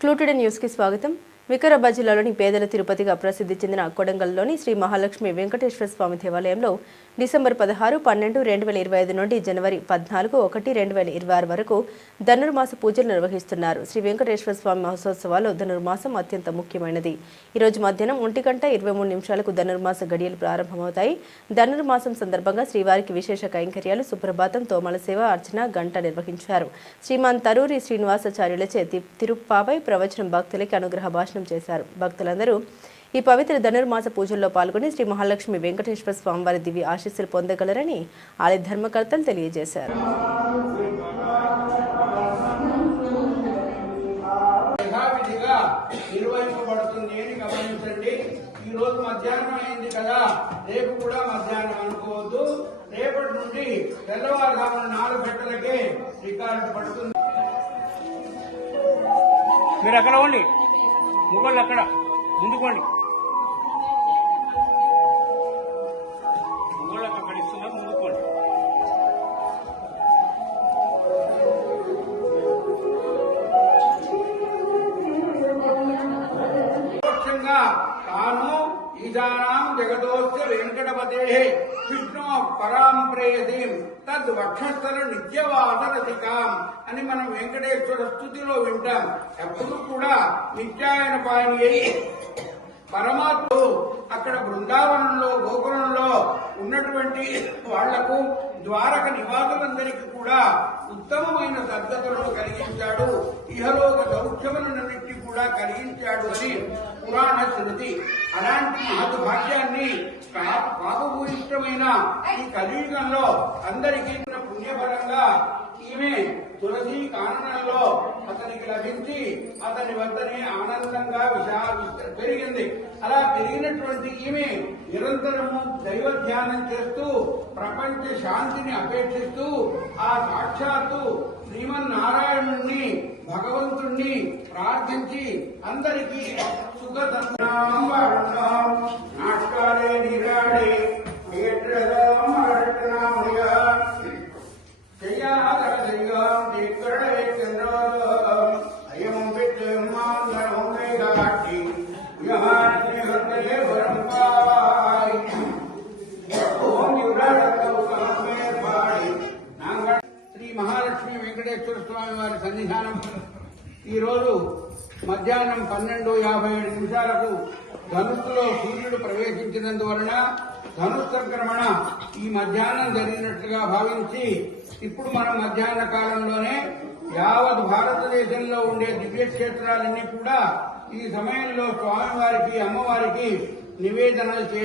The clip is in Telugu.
క్లూటుడే న్యూస్ కి స్వాగతం. వికారాబాద్ జిల్లాలోని పేదల తిరుపతిగా ప్రసిద్ధి చెందిన కొడంగల్లోని శ్రీ మహాలక్ష్మి వెంకటేశ్వర స్వామి దేవాలయంలో డిసెంబర్ 16, 12, 2025 నుండి జనవరి 14, 1, 2026 వరకు ధనుర్మాస పూజలు నిర్వహిస్తున్నారు. శ్రీ వెంకటేశ్వర స్వామి మహోత్సవాల్లో ధనుర్మాసం అత్యంత ముఖ్యమైనది. ఈరోజు మధ్యాహ్నం 1:23 ధనుర్మాస గడియలు ప్రారంభమవుతాయి. ధనుర్మాసం సందర్భంగా శ్రీవారికి విశేష కైంకర్యాలు, సుప్రభాతం, తోమల సేవ, అర్చన, గంట నిర్వహించారు. శ్రీమాన్ తరూరి శ్రీనివాసాచార్యులచే తిరుప్పావై ప్రవచనం భక్తులకి అనుగ్రహ భాషణం చేశారు. భక్తులందరూ ఈ పవిత్ర ధనుర్మాస పూజల్లో పాల్గొని శ్రీ మహాలక్ష్మి వెంకటేశ్వర స్వామివారి దివ్య ఆశీస్సులు పొందగలరని ఆలయ ధర్మకర్తలు తెలియజేశారు. ఈ రోజు మధ్యాహ్నం అయింది కదా, రేపు కూడా మధ్యాహ్నం అనుకోవద్దు. రేపటి నుండి తెల్లవారుజామున 4 గంటలకే రికార్డు పడుతుంది. మీరు అక్కడ ఉండి, ముగ్గురు అక్కడ ముందుకోండి. ముగ్గుళ్ళకి అక్కడ ఇస్తున్నా, ముందుకోండి. తాను ఈశానాం జగదోస్య వెంకటపతే విష్ణు పరాం ప్రేయసీం తద్ వక్షస్థల నిత్యవాసరసికాం అని మనం వెంకటేశ్వర స్తుతిలో వింటాం. ఎప్పుడు కూడా నిత్యాయన పాయని అయి పరమాత్మ అక్కడ బృందావనంలో, గోకులంలో ఉన్నటువంటి వాళ్లకు, ద్వారక నివాసులందరికీ కూడా ఉత్తమమైన సద్గతులను కలిగించాడు. ఇహలోక సౌఖ్యములన్నింటినీ కూడా కలిగించాడు అని పురాణ శృతి. అలాంటి మహత్ భాగ్యాన్ని పాపభూయిష్టమైన ఈ కలియుగంలో అందరికీ పుణ్యఫలంగా ఈమె తులసి కారణంలో అతనికి లభించి అతని వద్దనే ఆనందంగా పెరిగింది. అలా పెరిగినటువంటి ఈమె నిరంతరము దైవ ధ్యానం చేస్తూ ప్రపంచ శాంతిని అపేక్షిస్తూ ఆ సాక్షాత్తు శ్రీమన్నారాయణుణ్ణి, భగవంతుణ్ణి ప్రార్థించి అందరికీ నాటకాలే నిరాడే శ్రీ మహాలక్ష్మి వెంకటేశ్వర స్వామి వారి సన్నిధానం ఈ రోజు మధ్యాహ్నం 12:57 ధనుస్సులో సూర్యుడు ప్రవేశించినందువలన ధనుస్ సంక్రమణ ఈ మధ్యాహ్నం జరిగినట్లుగా భావించి ఇప్పుడు మనం మధ్యాహ్న కాలంలోనే యావత్ భారతదేశంలో ఉండే దివ్యక్షేత్రాలన్నీ కూడా ఈ సమయంలో స్వామివారికి, అమ్మవారికి నివేదనలు